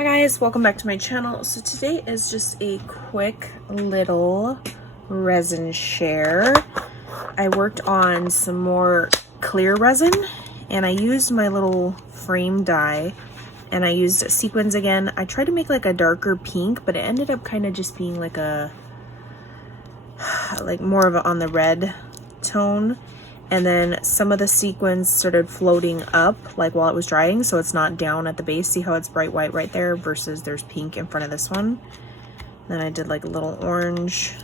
Hi guys, welcome back to my channel. So today is just a quick little resin share. I worked on some more clear resin and I used my little frame die and I used Sequins again. I tried to make like a darker pink, but it ended up kind of just being like more of a on the red tone. And then some of the sequins started floating up like while it was drying, so it's not down at the base. See how it's bright white right there versus there's pink in front of this one. Then I did like a little orange,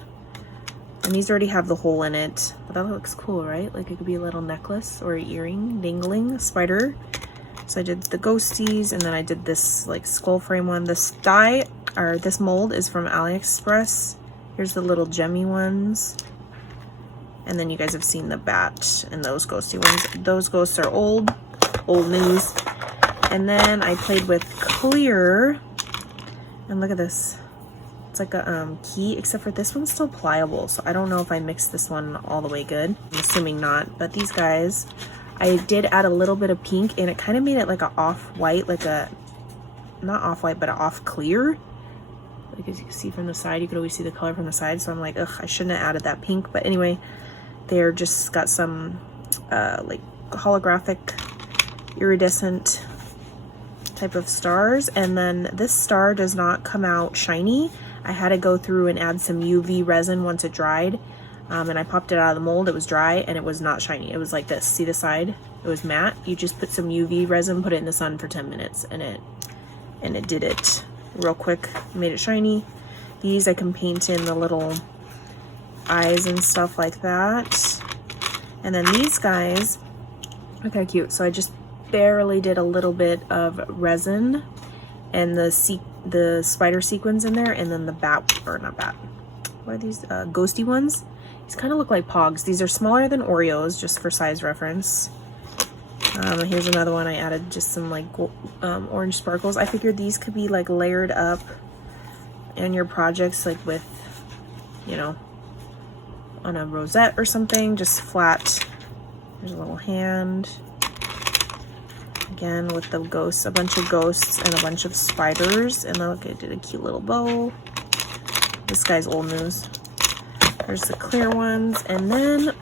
and these already have the hole in it, but that looks cool, right? Like it could be a little necklace or an earring dangling spider. So I did the ghosties, and then I did this like skull frame one. This die or this mold is from AliExpress. Here's the little gemmy ones. And then you guys have seen the bat and those ghosty ones. Those ghosts are old news. And then I played with clear. And look at this. It's like a key, except for this one's still pliable. So I don't know if I mixed this one all the way good. I'm assuming not. But these guys, I did add a little bit of pink, and it kind of made it like a off-white, like a, not off-white, but an off-clear. Like as you can see from the side, you could always see the color from the side. So I'm like, ugh, I shouldn't have added that pink. But anyway, they're just got some like holographic iridescent type of stars. And then this star does not come out shiny. I had to go through and add some UV resin once it dried. And I popped it out of the mold. It was dry and it was not shiny. It was like this. See the side? It was matte. You just put some UV resin, put it in the sun for 10 minutes, and it did it real quick, made it shiny. These I can paint in the little eyes and stuff like that. And then these guys are kind of cute. So I just barely did a little bit of resin and the spider sequins in there, and then the bat, or not bat, what are these, ghosty ones? These kind of look like pogs. These are smaller than Oreos, just for size reference. Here's another one. I added just some like orange sparkles. I figured these could be like layered up in your projects, like with, you know, on a rosette or something, just flat. There's a little hand. Again, with the ghosts, a bunch of ghosts and a bunch of spiders. And look, I did a cute little bow. This guy's old news. There's the clear ones. And then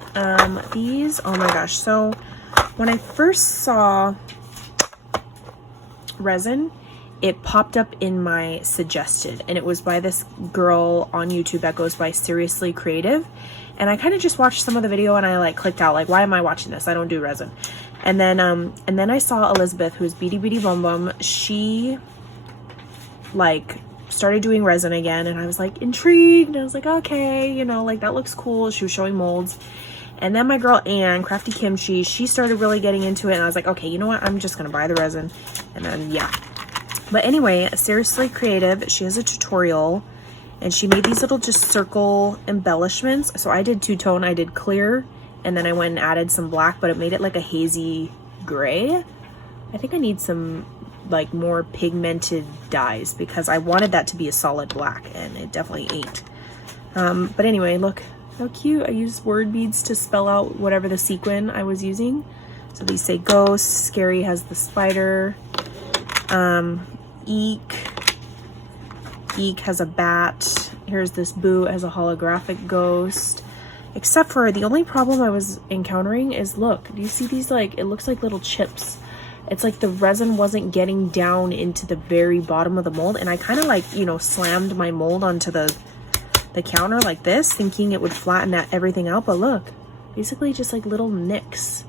these, oh my gosh. So when I first saw resin, it popped up in my suggested, and it was by this girl on YouTube that goes by Seriously Creative. And I kind of just watched some of the video and I like clicked out, like, why am I watching this? I don't do resin. And then I saw Elizabeth, who's Beadybombom. She like started doing resin again, and I was like intrigued, and I was like, okay, you know, like that looks cool. She was showing molds. And then my girl Anne, Craftykimchi, she started really getting into it, and I was like, okay, you know what? I'm just gonna buy the resin. And then yeah. But anyway, Seriously Creative, she has a tutorial, and she made these little just circle embellishments. So I did two-tone, I did clear, and then I went and added some black, but it made it like a hazy gray. I think I need some like more pigmented dyes because I wanted that to be a solid black, and it definitely ain't. But anyway, look how cute. I used word beads to spell out whatever the sequin I was using. So these say ghost, Scary has the spider, Eek has a bat. Here's this Boo as a holographic ghost. Except for the only problem I was encountering is, look, do you see these? Like, it looks like little chips. It's like the resin wasn't getting down into the very bottom of the mold, and I kind of like, you know, slammed my mold onto the counter like this, thinking it would flatten that everything out, but look, basically just like little nicks.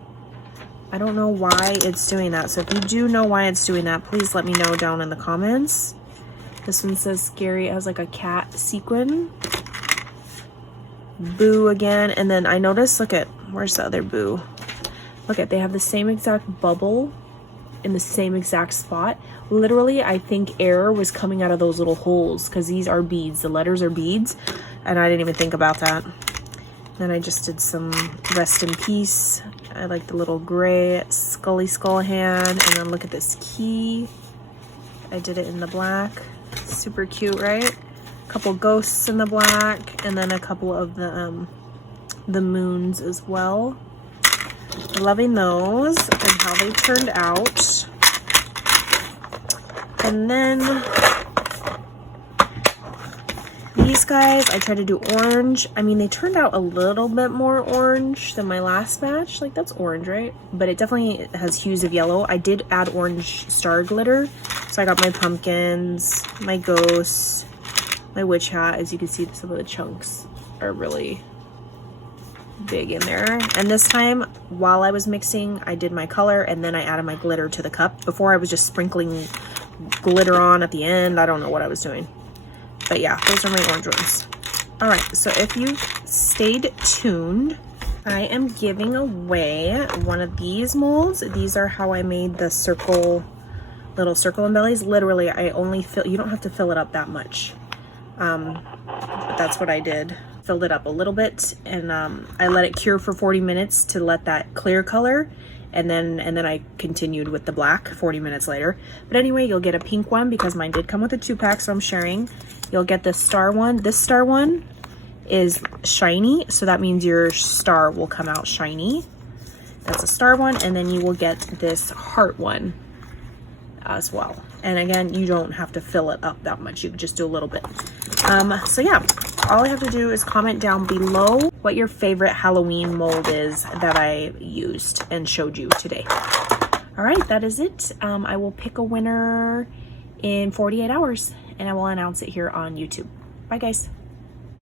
I don't know why it's doing that. So if you do know why it's doing that, please let me know down in the comments. This one says Scary as like a cat sequin. Boo again. And then I noticed, look at, where's the other Boo? Look at, they have the same exact bubble in the same exact spot. Literally, I think air was coming out of those little holes because these are beads. The letters are beads, and I didn't even think about that. Then I just did some rest in peace. I like the little gray scully skull hand. And then look at this key. I did it in the black. Super cute, right? A couple ghosts in the black, and then a couple of the moons as well. Loving those and how they turned out. And then these guys, I tried to do orange. I mean, they turned out a little bit more orange than my last batch. Like, that's orange, right? But it definitely has hues of yellow. I did add orange star glitter. So I got my pumpkins, my ghosts, my witch hat. As you can see, some of the chunks are really big in there. And this time, while I was mixing, I did my color and then I added my glitter to the cup. Before, I was just sprinkling glitter on at the end. I don't know what I was doing. But yeah, those are my orange ones. All right, so if you stayed tuned, I am giving away one of these molds. These are how I made the little circle embellies. Literally, I only fill, you don't have to fill it up that much. But that's what I did. Filled it up a little bit, and I let it cure for 40 minutes to let that clear color. And then I continued with the black 40 minutes later. But anyway, you'll get a pink one because mine did come with a 2-pack, so I'm sharing. You'll get this star one. This star one is shiny, so that means your star will come out shiny. That's a star one, and then you will get this heart one as well. And again, you don't have to fill it up that much. You can just do a little bit. So yeah, all I have to do is comment down below what your favorite Halloween mold is that I used and showed you today. All right, that is it. I will pick a winner in 48 hours and I will announce it here on YouTube. Bye guys.